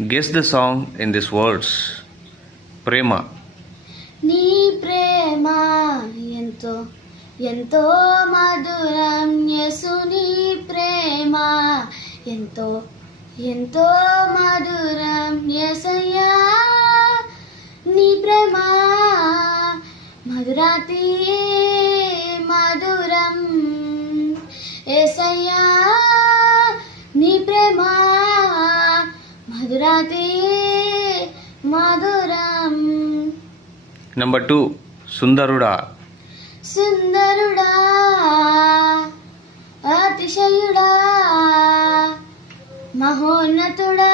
Guess the song in these words. Prema. నీ ప్రేమ ఎంతో ఎంతో మధురం, యేసు నీ ప్రేమ ఎంతో ఎంతో మధురం, యేసయ్యా నీ ప్రేమ మధురాతి మధురం, యేసయ్యా నీ ప్రేమ మధురాతి మధురం. Number 2. Sundaruda. సుందరుడా అతిశయుడా మహోన్నతుడా